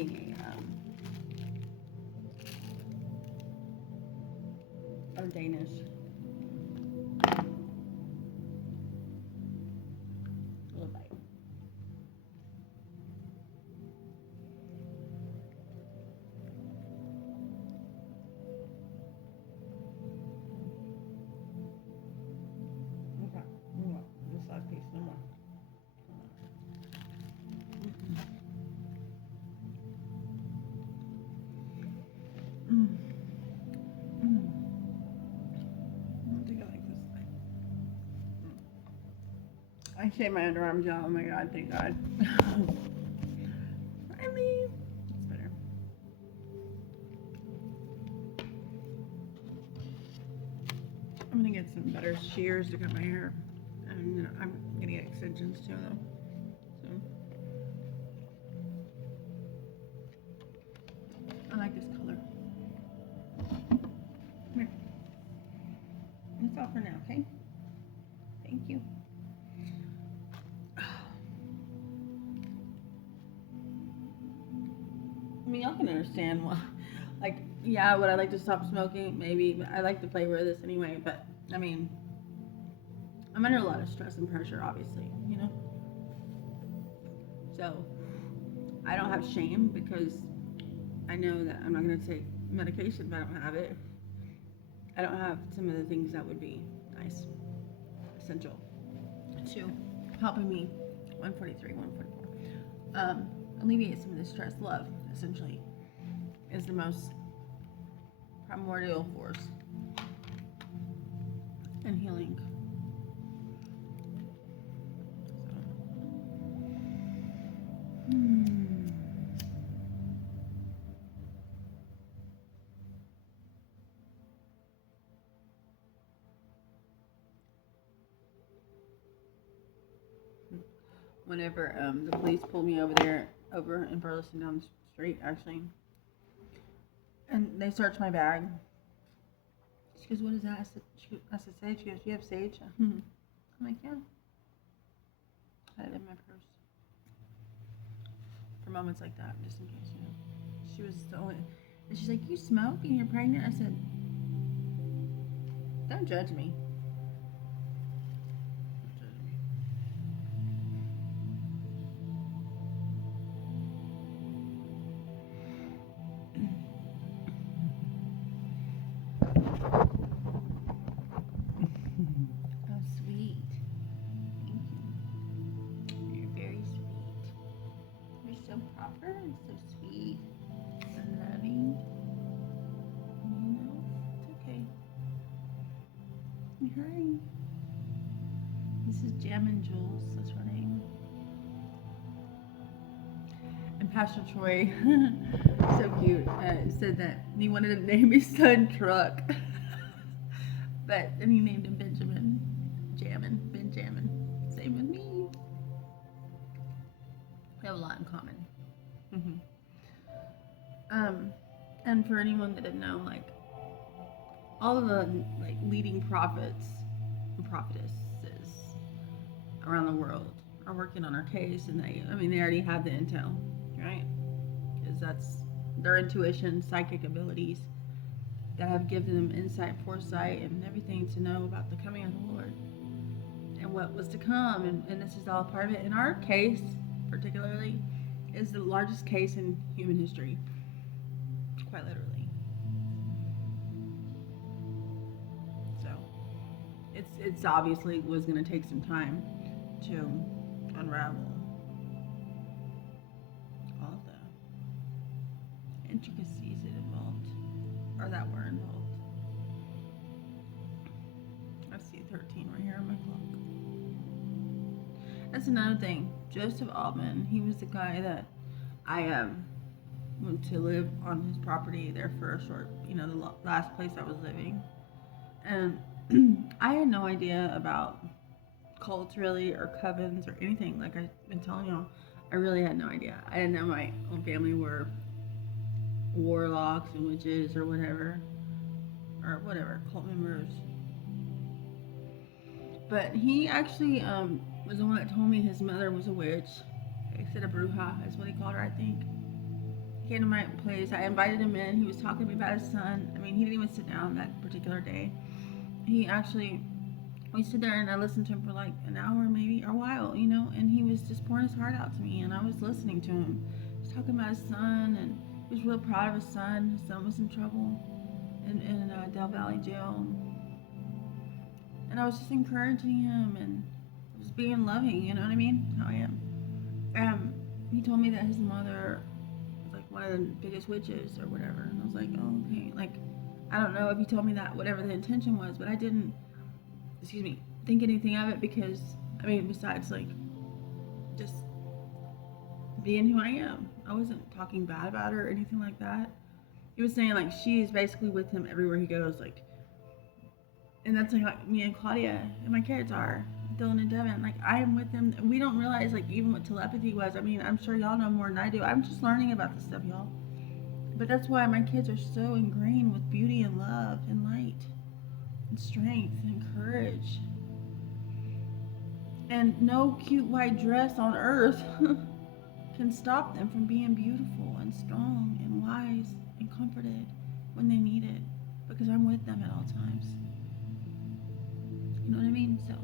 reading a Danish little bite. Okay, this side piece no more. Mm. Mm. I don't think I like this side. I shaved my underarms out. Oh my god, thank God. Finally. It's better. I'm gonna get some better shears to cut my hair. And I'm gonna get extensions too, though. So I like this color. Come here. That's all for now, okay? Thank you. I mean, y'all can understand why. Like, yeah, would I like to stop smoking? Maybe. I like the flavor of this anyway, but I mean, I'm under a lot of stress and pressure, obviously, you know? So, I don't have shame because I know that I'm not going to take medication if I don't have it. I don't have some of the things that would be nice, essential to helping me. 143, 144. Alleviate some of the stress. Love, essentially, is the most primordial force in healing. Whenever the police pulled me over in Burleson down the street, actually, and they searched my bag. She goes, "What is that?" I said, "Sage." She goes, "You have sage?" I'm like, "Yeah." I had it in my purse for moments like that, just in case, you know. She was the only, and she's like, "You smoke and you're pregnant?" I said, "Don't judge me." Oh, sweet. Thank you. You're very sweet. You're so proper and so sweet and loving. You know, it's okay. Hi. This is Jammin' Jules. That's her name. And Pastor Troy, so cute, said that he wanted to name his son Truck. But then he named him Benjamin. Benjamin. Same with me. We have a lot in common. And for anyone that didn't know, like all of the like leading prophets and prophetesses around the world are working on our case, and they already have the intel, right? Because that's their intuition, psychic abilities that have given them insight, foresight, and everything to know about the coming of the Lord and what was to come. And this is all part of it. In our case, particularly, is the largest case in human history, quite literally. So it's obviously was going to take some time to unravel all of the intricacies it involved, or that were involved. I see 13 right here on my clock. That's another thing. Joseph Altman, he was the guy that I went to live on his property there for a short, the last place I was living. And I had no idea about cults really, or covens, or anything. Like I've been telling y'all, I really had no idea. I didn't know my own family were warlocks and witches or whatever, cult members. But he actually was the one that told me his mother was a witch. He said a bruja is what he called her, I think. came to my place. I invited him in. He was talking to me about his son. I mean, he didn't even sit down that particular day. He actually, we stood there and I listened to him for like an hour, maybe, or a while, you know, and he was just pouring his heart out to me, and I was listening to him. He was talking about his son, and he was real proud of his son. His son was in trouble in Del Valley jail. And I was just encouraging him and just being loving, you know what I mean? How I am. He told me that his mother was like one of the biggest witches or whatever. And I was like, oh, okay. Like, I don't know if he told me that, whatever the intention was, but I didn't, think anything of it because, I mean, besides like just being who I am. I wasn't talking bad about her or anything like that. He was saying like she's basically with him everywhere he goes, like, and that's like me and Claudia and my kids are. Dylan and Devin, like I am with them. We don't realize like even what telepathy was. I mean, I'm sure y'all know more than I do. I'm just learning about this stuff, y'all. But that's why my kids are so ingrained with beauty and love and light and strength and courage. And no cute white dress on earth can stop them from being beautiful and strong and wise and comforted when they need it, because I'm with them at all times. You know what I mean? So,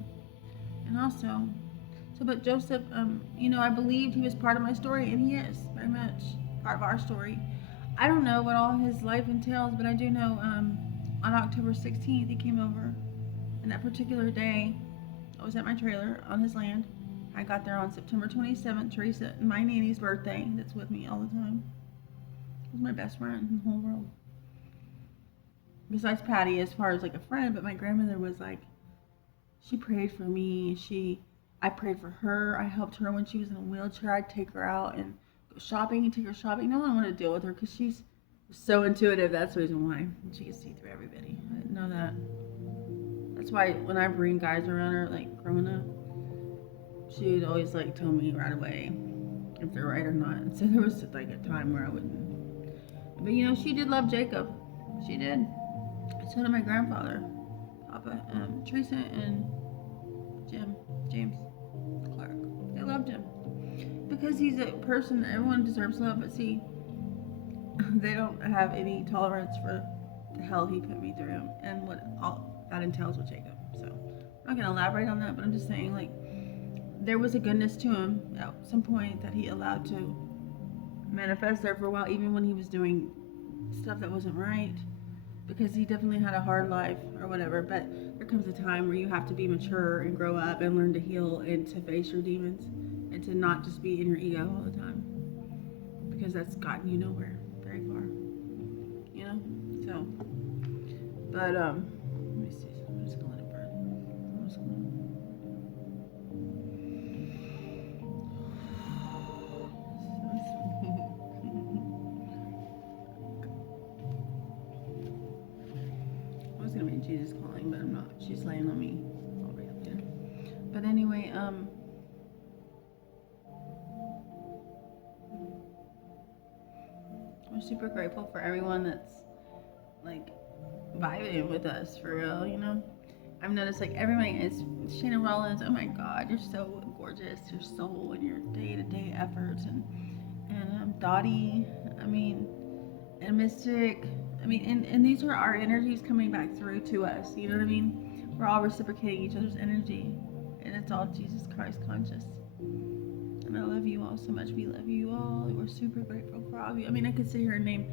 and also, but Joseph, I believed he was part of my story, and he is very much part of our story. I don't know what all his life entails, but I do know on October 16th he came over, and that particular day I was at my trailer on his land. I got there on September 27th, Teresa, my nanny's birthday, that's with me all the time. It was my best friend in the whole world. Besides Patty, as far as like a friend, but my grandmother was like, she prayed for me. I prayed for her. I helped her when she was in a wheelchair. I'd take her out and go shopping and take her shopping. No one wanted to deal with her because she's so intuitive. That's the reason why. She can see through everybody. I didn't know that. That's why when I bring guys around her, like growing up, she would always like tell me right away if they're right or not. And so there was like a time where I wouldn't. But she did love Jacob. She did. So did my grandfather, Papa, Teresa, and James Clark. They loved him because he's a person that everyone deserves love. But see, they don't have any tolerance for the hell he put me through and what all that entails with Jacob. So I'm not gonna elaborate on that, but I'm just saying like there was a goodness to him at some point that he allowed to manifest there for a while, even when he was doing stuff that wasn't right, because he definitely had a hard life or whatever. But there comes a time where you have to be mature and grow up and learn to heal and to face your demons and to not just be in your ego all the time, because that's gotten you nowhere very far, so but let me see, I'm just gonna let it burn. I'm just gonna I was gonna be Jesus calling, but I'm not. She's laying on me all right up there. But anyway, I'm super grateful for everyone that's like vibing with us for real. I've noticed like everybody is Shannon Rollins. Oh my God, you're so gorgeous. Your soul and your day-to-day efforts, and Dottie. I mean, and Mystic. I mean, and these are our energies coming back through to us. You know what I mean? We're all reciprocating each other's energy, and it's all Jesus Christ conscious. And I love you all so much. We love you all. We're super grateful for all of you. I mean, I could sit here and name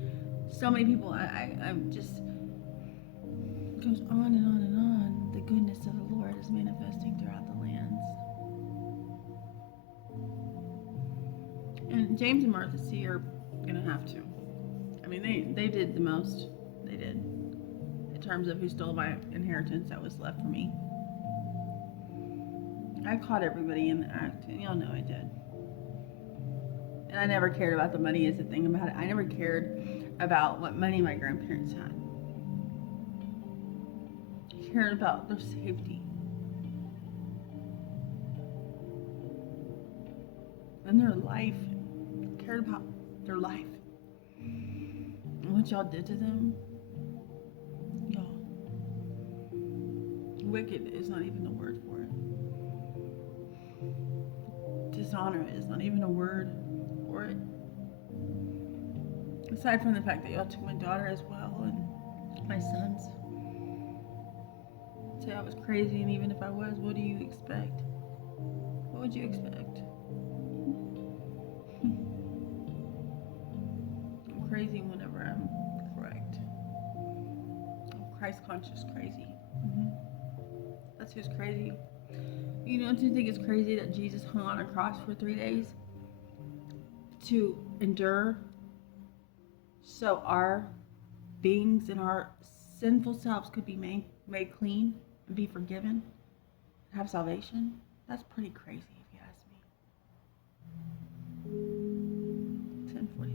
so many people. I'm just, it goes on and on and on. The goodness of the Lord is manifesting throughout the lands. And James and Martha C are gonna have to. I mean, they did the most. They did. In terms of who stole my inheritance that was left for me. I caught everybody in the act, and y'all know I did. And I never cared about the money is the thing about it. I never cared about what money my grandparents had. I cared about their safety. And their life. I cared about their life. And what y'all did to them, y'all. Wicked is not even the word for it. Dishonor is not even a word for it. Aside from the fact that y'all took my daughter as well and my sons. Say I was crazy, and even if I was, what do you expect? What would you expect? I'm crazy whenever I'm correct. I'm Christ conscious crazy. That's who's crazy. You don't think it's crazy that Jesus hung on a cross for 3 days to endure so our beings and our sinful selves could be made clean and be forgiven, have salvation? That's pretty crazy if you ask me. 10:45.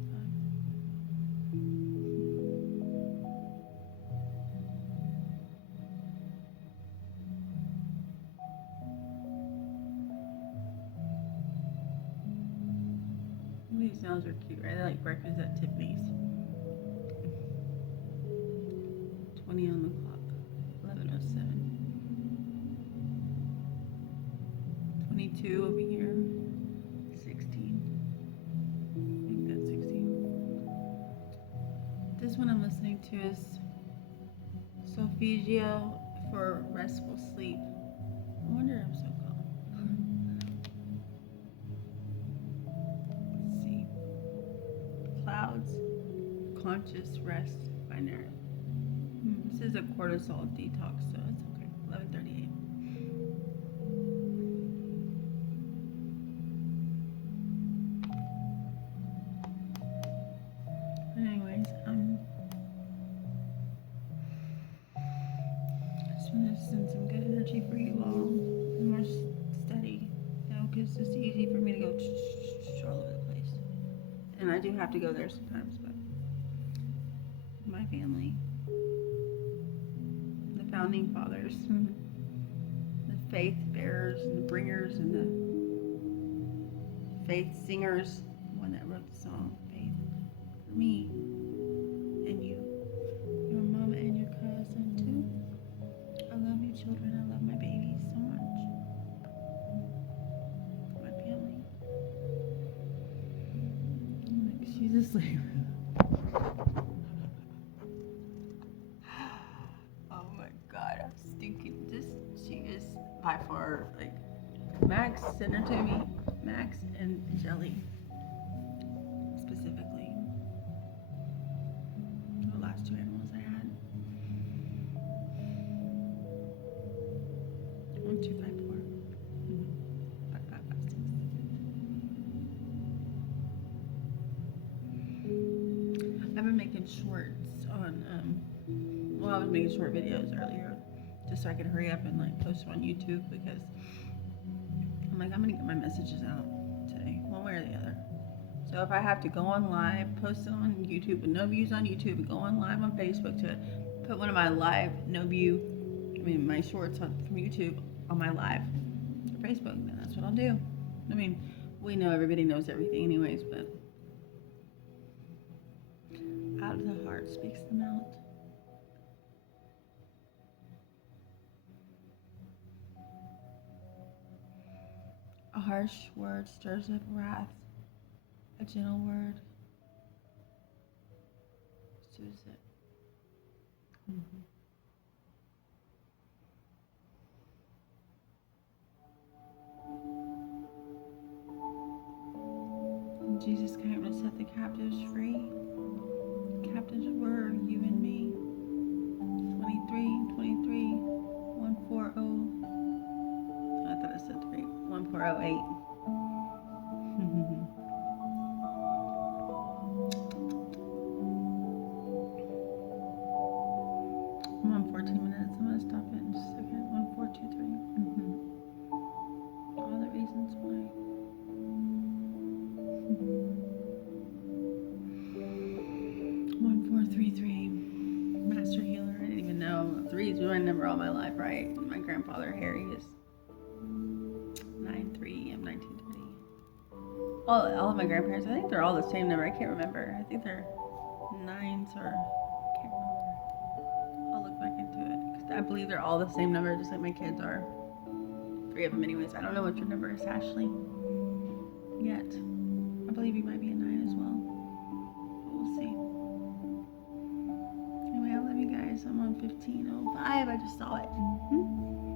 These sounds are cute, right? They're like breakfast at Tiffany's. 20 on the clock. 11:07. 22 over here. 16. I think that's 16. This one I'm listening to is Solfeggio for Restful Sleep. I wonder I'm so calm. Let's see. Clouds, Conscious Rest by Nara. This is a cortisol detox, so it's okay. 11:38. Anyways, just want to send some good energy for you all. More steady, because it's easy for me to go all over the place. And I do have to go there sometimes, but my family, the founding fathers, the faith bearers and the bringers and the faith singers, the one that wrote the song, Faith, for me and you, your mama and your cousin too. I love you children, I love my babies so much. My family. Like, she's asleep. Oh my god, I'm stinking. She is by far, like, Max sent her to me. Max and Jelly, specifically. The last 2 animals I had. 1, 2, 5, 4. 5, 5, 5, 6. I've been making shorts on, I was making short videos earlier just so I could hurry up and like post them on YouTube, because I'm like, I'm gonna get my messages out today, one way or the other. So if I have to go on live, post it on YouTube with no views on YouTube, and go on live on Facebook to put one of my live, my shorts from YouTube on my live for Facebook, then that's what I'll do. I mean, we know everybody knows everything anyways, but out of the heart speaks the mouth. A harsh word stirs up wrath. A gentle word soothes it. And Jesus came to set the captives free. Captives were you and me. 23, 140. I thought it said 3. 1408. 14 minutes. I'm gonna stop it in just a second. 1423. All the reasons why. 1433. Master healer. I didn't even know. 3's been my number all my life, right? My grandfather Harry is 93. I'm 1930. All of my grandparents, I think they're all the same number. I can't remember. I think they're 9s or I can't remember. I'll look back into it. I believe they're all the same number, just like my kids are. 3 of them anyways. I don't know what your number is, Ashley, yet. I believe you might be a 9 as well. But we'll see. 2005. I just saw it.